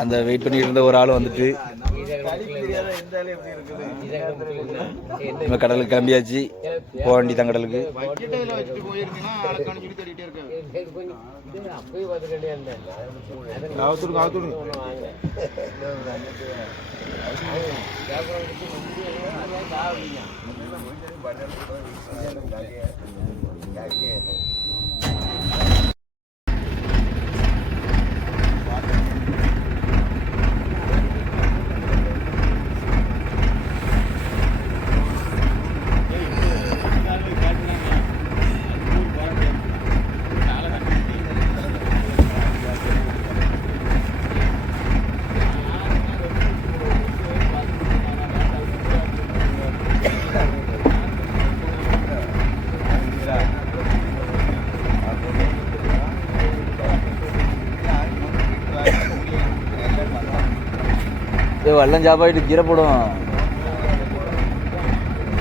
அந்த வெயிட் பண்ணிட்டு இருந்த ஒரு ஆள் வந்துட்டு கடலுக்கு கிளம்பியாச்சு. போக வேண்டியதான் கடலுக்கு. வெள்ளம் சாப்பாடு கீரை போடும்.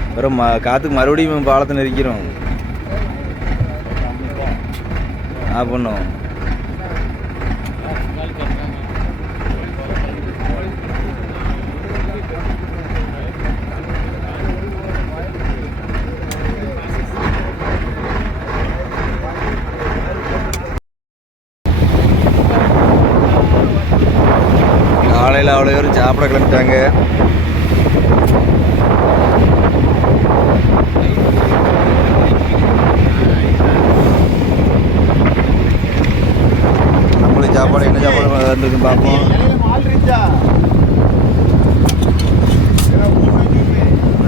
அப்புறம் காத்துக்கு மறுபடியும் பாலத்தை நெரிக்கிறோம். பண்ணும் காலையில் அவ்வளோ பேரும் சாப்பிட கிளம்பிட்டாங்க. நம்மளும் சாப்பாடு என்ன சாப்பாடு வந்துருக்குன்னு பார்ப்போம்.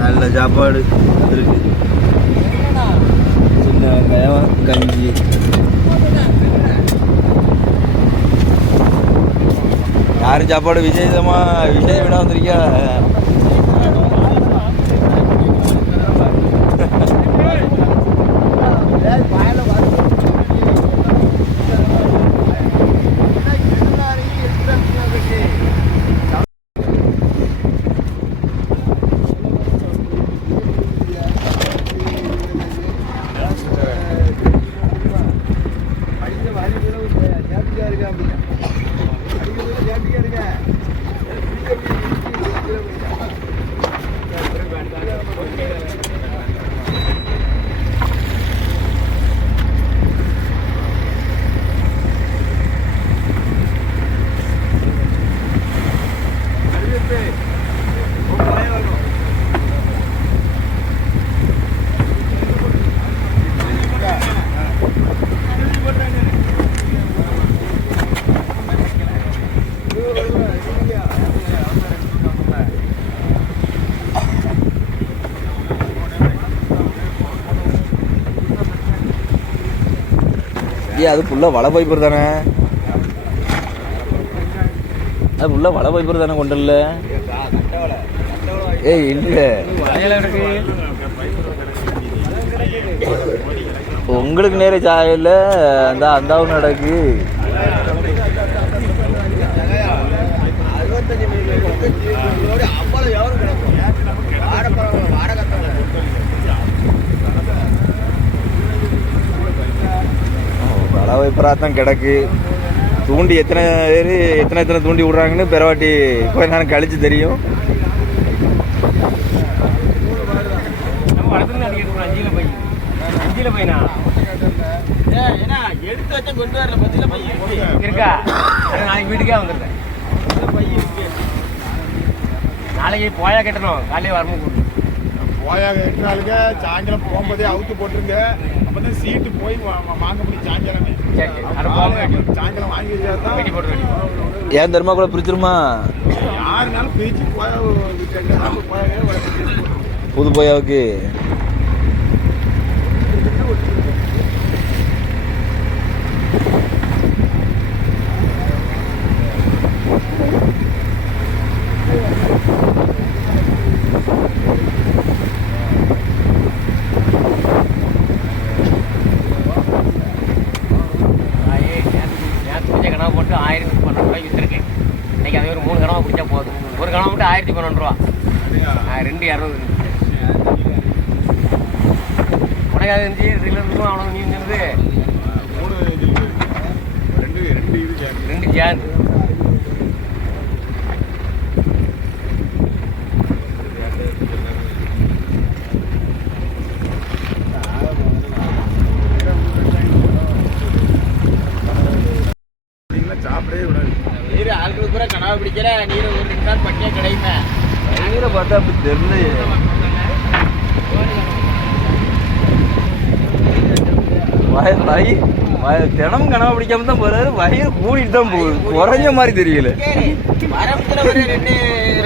நல்ல சாப்பாடு இருக்கு. சின்ன வெங்காயம், கஞ்சி. யாரும் சாப்பாடு விசேஷமா விசேஷ விட வந்திருக்கியா? அது ஃபுல்லாக வலை பைப்பர் தானே? அது ஃபுல்லாக வலை பைப்பர் தானே கொண்டு இல்லை? ஏய் இல்லை, உங்களுக்கு நேர சாயல அந்த அந்தாவும் நடக்கு. வைப்பராத்தான் கிடக்கு. தூண்டி எத்தனை பேர் எத்தனை தூண்டி விடுறாங்கன்னு பிறவாட்டி கொஞ்ச நேரம் கழிச்சு தெரியும். நாளைக்கு போயா கட்டணும். காலையே வரணும். போயா கட்டினாலுங்க சாயங்காலம் போகும்போதே அவுத்து போட்டுருங்க. அப்பதான் சீட்டு போய் வாங்க முடியும். சாயங்காலமே சாயங்காலம் வாங்கி வச்சாதான். ஏன் தருமா கூட பிரிச்சிருமா? 6 நாள் பிரிச்சு புது போயாவுக்கு போட்டு 1012 ரூபாய்க்கு விற்றுருக்கேன். இன்னைக்கு அதே ஒரு 3 கனவா குடிச்சா போதும். ஒரு கனவா மட்டும் 1012 ரூபா. 2,200 உனக்கு அது இருந்துச்சு. ரெகுலர் அவ்வளோ நீ இருந்தது 2 சேர்ந்து சாப்பிடவே விடாது. நீர் ஆட்களுக்கு பூரா கனவா பிடிக்கிற நீர் ஒரு 2 நாள் பட்டியே கிடையுமே. நீரை பார்த்தா அப்படி தெரியலையே. தினமும் கனவா பிடிக்காம தான் போறாரு. வயிறு கூடிட்டு தான் போகுது. குறைஞ்ச மாதிரி தெரியல. மரத்துல ஒரு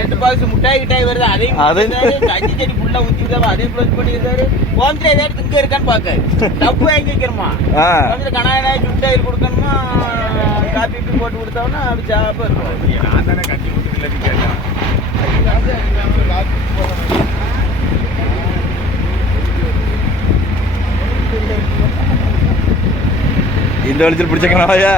ரெண்டு பாக்ஸ் முட்டாய் கிட்டாய் வருது. அதையும் கஞ்சி செடி ஃபுல்லா ஊத்திட்டாரு. அதையும் ப்ளஸ் பண்ணிருக்காரு. கோந்திர ஏதாவது திங்க இருக்கான்னு பாக்க டப்பு வாங்கி வைக்கிறோமா. கனாய சுட்டாயில் கொடுக்கணுமா, காப்பி போட்டு கொடுத்தோம்னா அப்படி சாப்பா இருக்கும். நான் தானே கஞ்சி கொடுத்துட்டு கேட்டேன். இந்த வெளிச்சல் பிடிச்ச கனவாயா?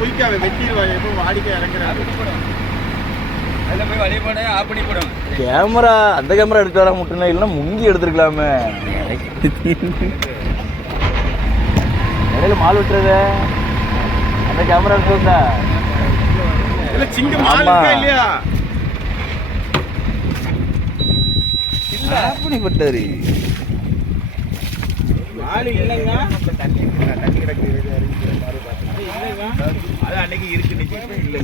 குயிக்காவே வெட்டிடுவா. எப்போ வாடிக்கை இறங்குறாரு. அதில் போய் வழி போட ஆஃப் பண்ணி போடும். கேமரா அந்த கேமரா எடுத்து வர முட்டுனா இல்லைன்னா முங்கி எடுத்துருக்கலாமே. இடையில மால் விட்டுறது அந்த கேமரா எடுத்து வந்தா சிங்கம் மால் இருக்கா இல்லையா? அப்படிப்பட்டாரு மால் இல்லைங்க. தண்ணி கிடக்கு. அது அன்னைக்கு இருக்கு, இல்லை.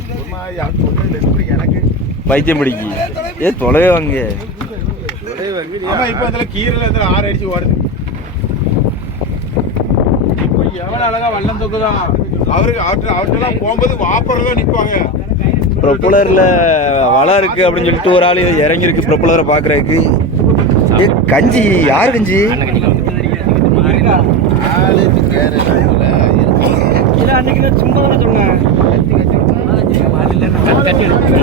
எனக்கு பைத்தியம் பிடிக்கி ஏ தொலைவே வாங்க. ஆமா, இப்போ அதில் கீரையில் 6 அடிச்சு ஓடுது. இப்போ எவ்வளோ அழகா வல்லம் தொக்குதான். அவர்கிட்டலாம் போகும்போது வாப்பறதான் நிற்பாங்க. ப்ரொப்பலர்ல வலை இருக்கு அப்படின்னு சொல்லிட்டு ஒரு ஆள் இறங்கியிருக்கு ப்ரொப்பலரை பாக்குறதுக்கு. ஏ கஞ்சி யாரு கஞ்சி?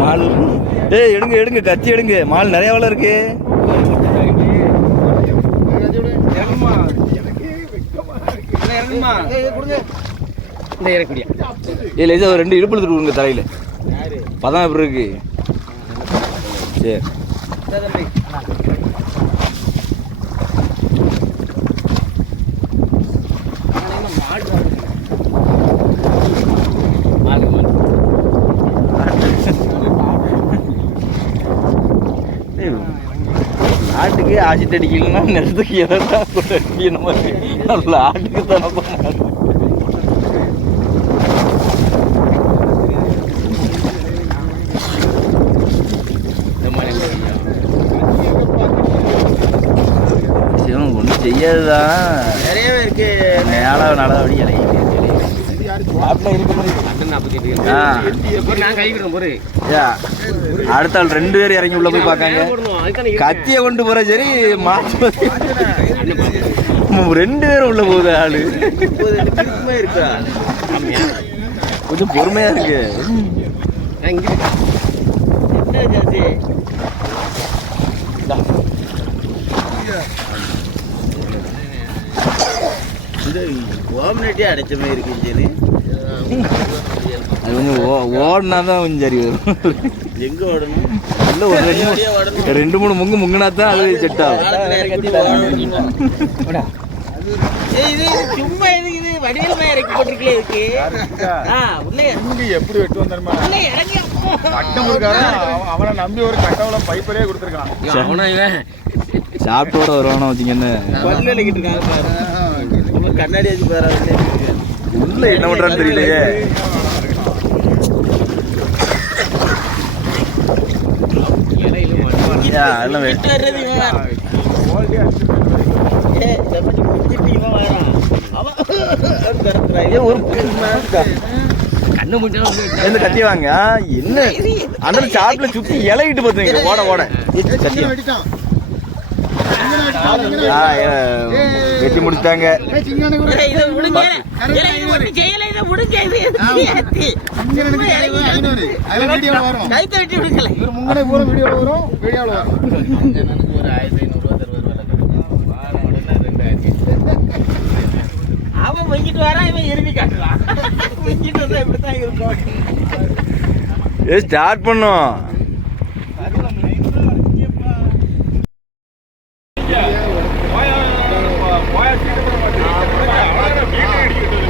மால் எடுங்க எடுங்க கத்தி எடுங்க. மால் நிறைய வலை இருக்கு. இல்ல ஒரு 2 இடுப்பு எடுத்துட்டு கொடுங்க தலையில. பதம் எப்படி இருக்கு? சரி நாட்டுக்கு ஆசிட் அடிக்கலன்னா நிலத்துக்கு எதாவது அடிக்கணும் மாதிரி ஆட்டுக்கு தானே பண்ணாரு. ஒன்றும் செய்யாதுதான். நிறையவே இருக்கு. மேல நல்லபடி இறங்கிட்டு அடுத்த ஆள் 2 பேர் இறங்கி உள்ள போய் பார்க்காங்க. கத்திய கொண்டு போற சரி மாற்று 2 பேரும் உள்ள போகுது. ஆளு இருக்கா கொஞ்சம் பொறுமையா இருக்கு. ஓம்னெட்டே அடைச்ச மாதிரி இருக்கு. சரி அது கொஞ்சம் ஓடினா தான் கொஞ்சம் சரி வரும். எங்க ஓடணும்? இல்லை ஒரு 2-3 முங்குனா தான் அது செட் ஆகும். இது சும்மா இது வடிவேல் மாதிரி இறக்கி போட்டிருக்கே இருக்கு. எப்படி வெட்டு வந்தாருமா? அவனை நம்பி ஒரு கட்டவுல பைப்பரே கொடுத்துருக்கான். அவனா இவன் சாப்பிட்டோட வருவானோ வச்சுங்கன்னு கண்ணாடி வச்சு பாரு. உள்ள என்ன பண்றான்னு தெரியலையே. கண்ணு கத்தி வாங்க. என்ன அந்த சாப்பிட சுத்தி இலையிட்டு பார்த்தீங்க ஓட ஓட வெட்டி முடிச்சிட்டாங்க. அவன் வெங்கிட்டு வரான், இவன் இறுதி காட்டுறான். வெங்கிட்டு வந்தா இப்படித்தான் இருக்கும். ஸ்டார்ட் பண்ணும்.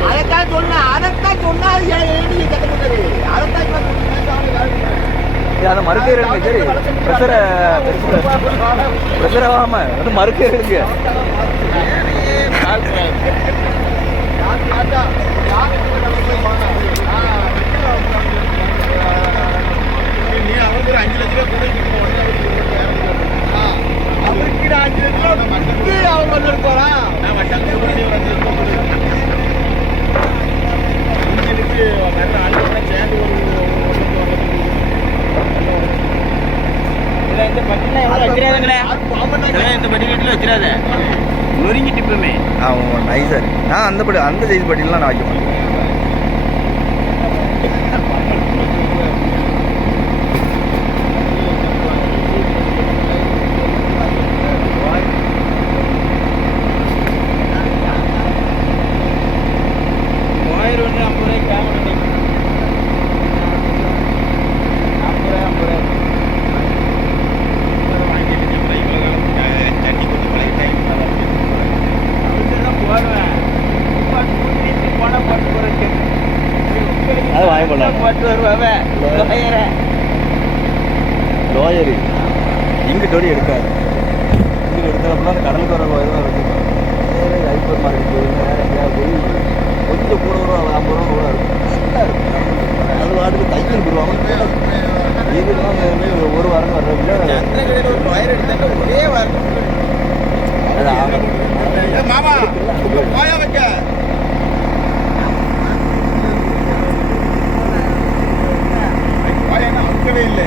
அதைத்தான் சொன்னா அதை மறுக்க இருங்க. சரி பிரஷர் ஆகாம அது மறுக்க இருங்க. நீ அவருக்கு ஒரு 5 லட்சம் ரூபாய் அவருக்கு 5 லட்சம் ரூபாய் அவன் வந்து போறான். நான் வட்டத்துக்கு நல்ல ஆளுங்க சேர்ந்து இந்த பட்டியல வச்சிடாதுங்களே. இந்த பட்டியல வச்சிடாத, நொறுங்கிட்டு இப்பவுமே. நைஸா நான் அந்த சைஸ் பட்டியலாம் நான் வைக்க மாட்டேன். அது வாங்கி பண்ணலாம். லோயரு இங்கே டோடி எடுக்காது. இங்கே எடுக்கிறப்பலாம் அந்த கடலுக்கு வர லோயர் தான் இருக்கும். ஹைப்பர் மார்க்கெட் போய் வேறு எங்கேயாவது போய் கொஞ்சம் கூட வரும், 50 ரூபா கூட இருக்கும். நல்லா இருக்கும். அது வாட்டுக்கு தையல் போடுவாங்க. இதுலாம் ஒரு வாரம் வர்றதுல ஒரு லோயர் எடுத்தாங்க ஒரே வாரம். மாமா போயா வைக்க அவுக்கவே இல்லை.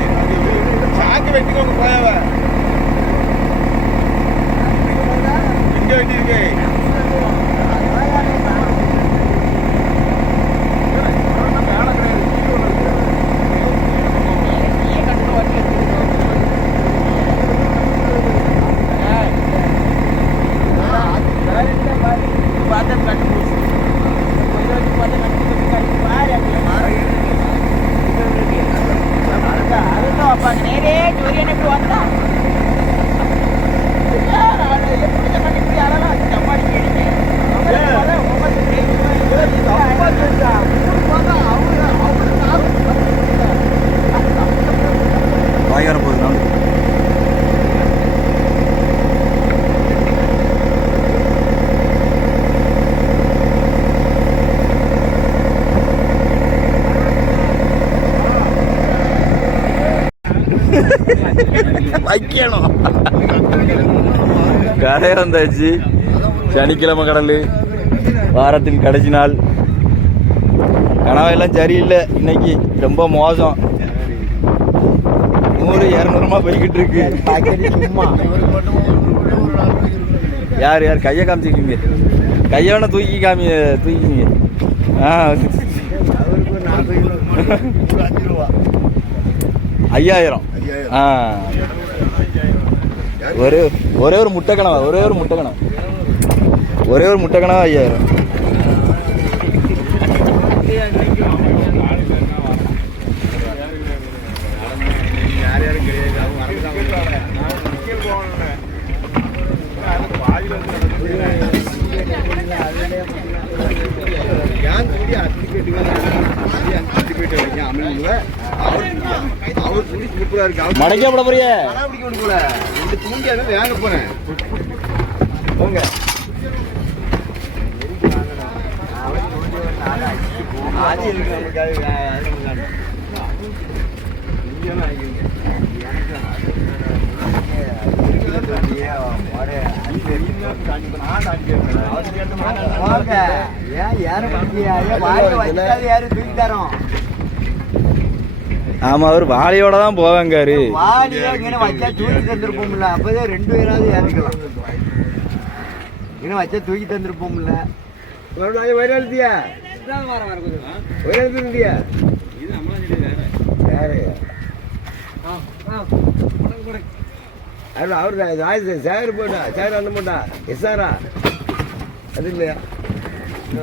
சாக்கு வெட்டிக்கோங்க போயாவ இங்க வெட்டிருக்கு. வாய்க்கார போகுது நான் வைக்கணும். கடை வந்தாச்சு. சனிக்கிழமை கடல், வாரத்தின் கடைசி நாள். கனவெல்லாம் சரியில்லை இன்னைக்கு, ரொம்ப மோசம். 100-200 போய்கிட்டு இருக்கு. யார் யார் கையை காமிச்சிருக்கீங்க? கையை வேணா தூக்கிங்க. ஆ 5000. ஆ ஒரே ஒரு முட்டை கனவா? ஒரே ஒரு முட்டை கனவா 5000. மடக்கே போட போறிய தூண்டியாவே வேங்க போறேன். ஆமா, அவர் வாளியோட தான் போவாங்காரு. வச்சா தூக்கி தந்துருப்போம்ல, அப்பதே 2 பேராவது ஏறிக்கலாம். இன்னும் வச்சா தூக்கி தந்துருப்போம்ல. வயலியா அவர் சேகர் போட்டா, சேகர் அந்த போட்டா எஸ்ஆரா அது இல்லையா?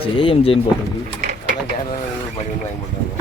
ஜேஎம்ஜேன்னு போட்டிருக்கு. அதான் கேரளா படி வாங்கி போட்டாங்க.